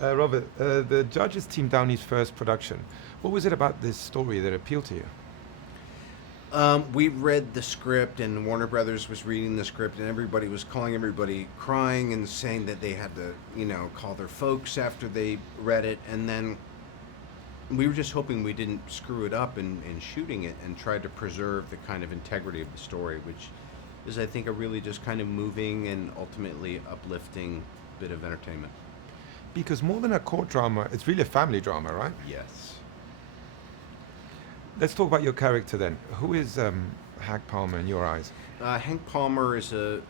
Robert, the judges team Downey's first production. What was it about this story that appealed to you? We read the script, and Warner Brothers was reading the script, and everybody was calling everybody crying and saying that they had to, call their folks after they read it. And then we were just hoping we didn't screw it up in shooting it, and tried to preserve the kind of integrity of the story, which is, I think, a really just kind of moving and ultimately uplifting bit of entertainment. Because more than a court drama, it's really a family drama, right? Yes. Let's talk about your character then. Who is Hank Palmer in your eyes? Hank Palmer is a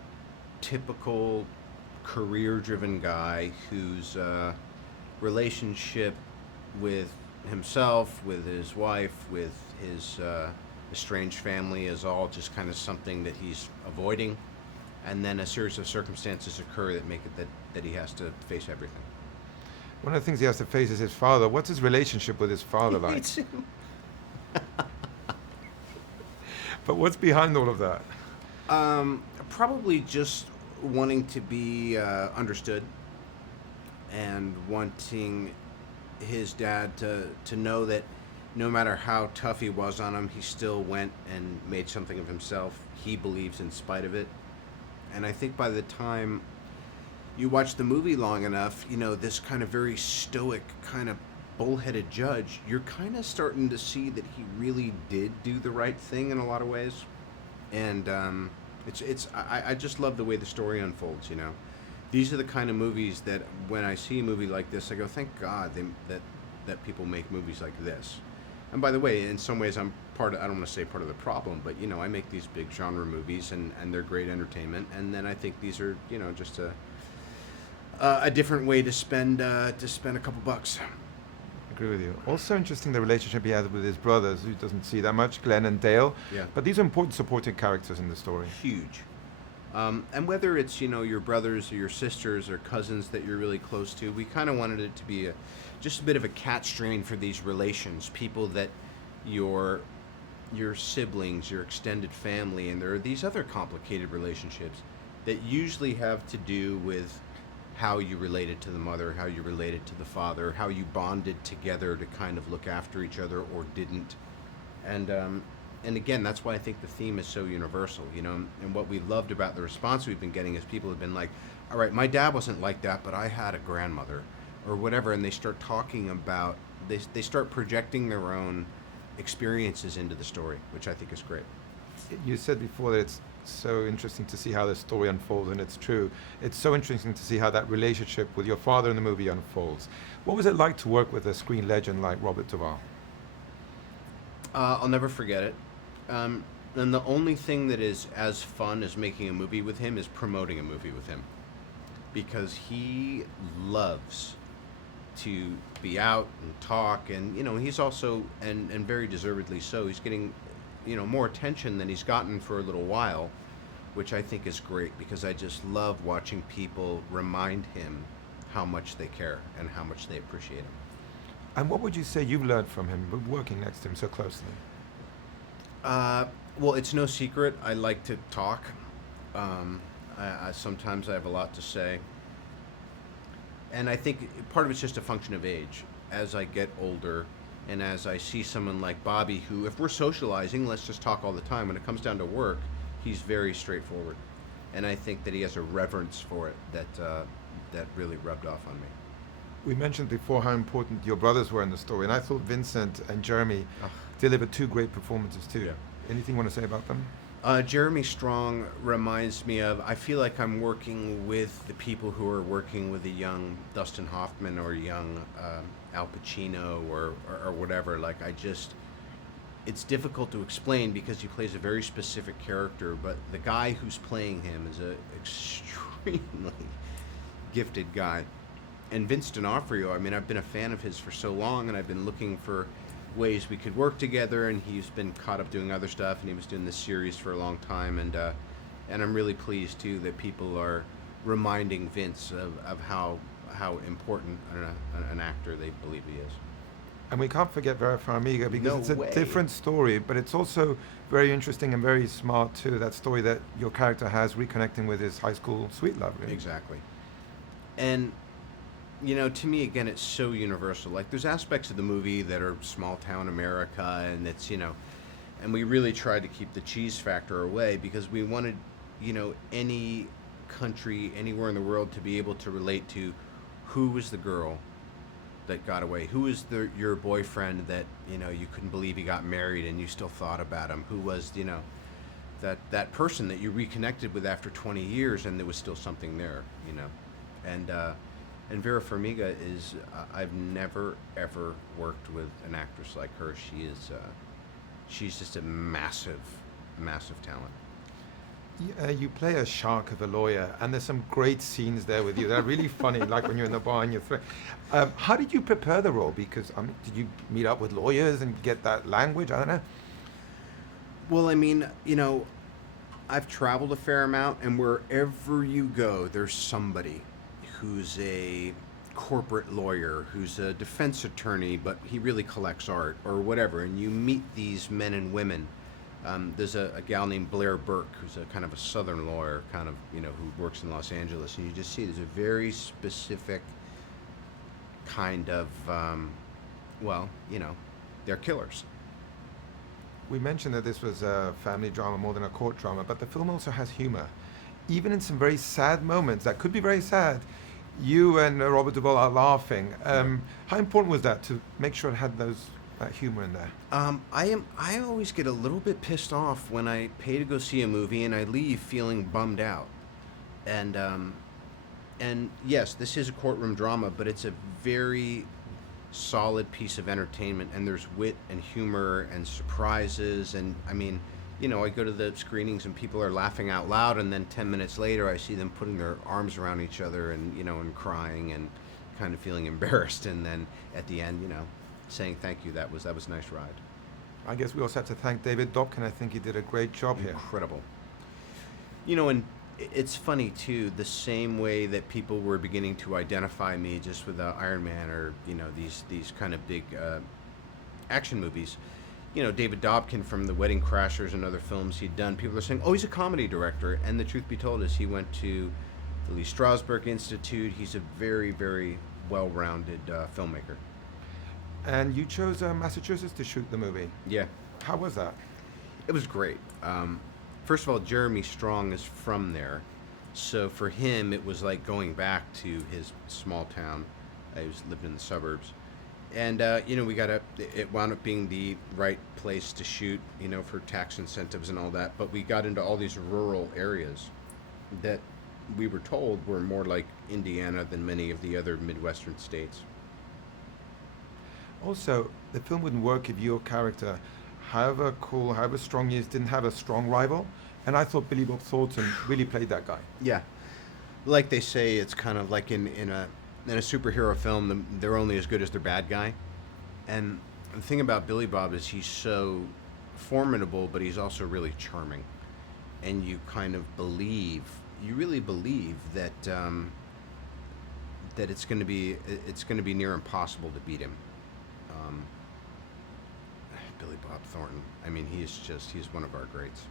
typical career-driven guy whose relationship with himself, with his wife, with his estranged family is all just kind of something that he's avoiding, and then a series of circumstances occur that make it that he has to face everything. One of the things he has to face is his father. What's his relationship with his father like? Hates him. But what's behind all of that? Probably just wanting to be understood, and wanting his dad to know that no matter how tough he was on him, he still went and made something of himself. He believes in spite of it. And I think by the time you watch the movie long enough, this kind of very stoic, kind of bullheaded judge, you're kind of starting to see that he really did do the right thing in a lot of ways. And I just love the way the story unfolds. These are the kind of movies that when I see a movie like this, I go, thank God that people make movies like this. And by the way, in some ways, I'm part of, I don't want to say part of the problem, but I make these big genre movies, and they're great entertainment. And then I think these are just a different way to spend a couple bucks. Agree with you. Also interesting the relationship he has with his brothers, who doesn't see that much, Glenn and Dale. Yeah. But these are important supporting characters in the story. Huge. And whether it's your brothers or your sisters or cousins that you're really close to, we kind of wanted it to be just a bit of a cat strain for these relations, people that your siblings, your extended family, and there are these other complicated relationships that usually have to do with how you related to the mother, how you related to the father, how you bonded together to kind of look after each other or didn't. And again, that's why I think the theme is so universal, and what we loved about the response we've been getting is people have been like, all right, my dad wasn't like that, but I had a grandmother or whatever, and they start talking about, they start projecting their own experiences into the story, which I think is great. You said before that it's so interesting to see how the story unfolds, and it's true. It's so interesting to see how that relationship with your father in the movie unfolds. What was it like to work with a screen legend like Robert Duvall? I'll never forget it. And the only thing that is as fun as making a movie with him is promoting a movie with him, because he loves to be out and talk, and he's also, and very deservedly so, he's getting more attention than he's gotten for a little while, which I think is great, because I just love watching people remind him how much they care and how much they appreciate him. And what would you say you've learned from him, working next to him so closely? Well, it's no secret I like to talk. I sometimes I have a lot to say, and I think part of it's just a function of age. As I get older, and as I see someone like Bobby, who, if we're socializing, let's just talk all the time. When it comes down to work, he's very straightforward, and I think that he has a reverence for it that really rubbed off on me. We mentioned before how important your brothers were in the story, and I thought Vincent and Jeremy delivered two great performances too. Yeah. Anything you want to say about them? Jeremy Strong reminds me of, I feel like I'm working with the people who are working with a young Dustin Hoffman or young Al Pacino or whatever. Like, it's difficult to explain because he plays a very specific character, but the guy who's playing him is an extremely gifted guy. And Vince D'Onofrio, I mean, I've been a fan of his for so long, and I've been looking for ways we could work together, and he's been caught up doing other stuff, and he was doing this series for a long time, and I'm really pleased too that people are reminding Vince of how important an actor they believe he is. And we can't forget Vera Farmiga, because No it's a way. different story, but it's also very interesting and very smart too, that story that your character has reconnecting with his high school sweet love. Really. Exactly. And To me, again, it's so universal. Like, there's aspects of the movie that are small town America, and and we really tried to keep the cheese factor away because we wanted, any country anywhere in the world to be able to relate to who was the girl that got away, who was your boyfriend that, you couldn't believe he got married and you still thought about him, who was, that person that you reconnected with after 20 years and there was still something there, and and Vera Farmiga is I've never ever worked with an actress like her. She's just a massive talent. You play a shark of a lawyer, and there's some great scenes there with you. They're really funny, like when you're in the bar and you're how did you prepare the role? Because did you meet up with lawyers and get that language? I don't know. Well, I mean, I've traveled a fair amount, and wherever you go, there's somebody who's a corporate lawyer, who's a defense attorney, but he really collects art or whatever. And you meet these men and women. There's a gal named Blair Burke, who's a kind of a Southern lawyer, kind of, who works in Los Angeles. And you just see there's a very specific kind of, they're killers. We mentioned that this was a family drama more than a court drama, but the film also has humor. Even in some very sad moments that could be very sad, you and Robert Duvall are laughing. How important was that to make sure it had that humor in there? I always get a little bit pissed off when I pay to go see a movie and I leave feeling bummed out. And yes, this is a courtroom drama, but it's a very solid piece of entertainment, and there's wit and humor and surprises. And I mean, I go to the screenings and people are laughing out loud, and then 10 minutes later I see them putting their arms around each other and, and crying and kind of feeling embarrassed, and then at the end, saying thank you. That was a nice ride. I guess we also have to thank David Dobkin. I think he did a great job here. Incredible. And it's funny too, the same way that people were beginning to identify me just with Iron Man or, these kind of big action movies. David Dobkin from The Wedding Crashers and other films he'd done, people are saying, oh, he's a comedy director. And the truth be told is he went to the Lee Strasberg Institute. He's a very, very well-rounded filmmaker. And you chose Massachusetts to shoot the movie. Yeah. How was that? It was great. First of all, Jeremy Strong is from there. So for him, it was like going back to his small town. He lived in the suburbs. And, it wound up being the right place to shoot, for tax incentives and all that. But we got into all these rural areas that we were told were more like Indiana than many of the other Midwestern states. Also, the film wouldn't work if your character, however cool, however strong he is, didn't have a strong rival. And I thought Billy Bob Thornton really played that guy. Yeah. Like they say, it's kind of like in a superhero film, they're only as good as their bad guy. And the thing about Billy Bob is he's so formidable, but he's also really charming. And you kind of really believe that that it's going to be near impossible to beat him. Billy Bob Thornton. I mean, he's one of our greats.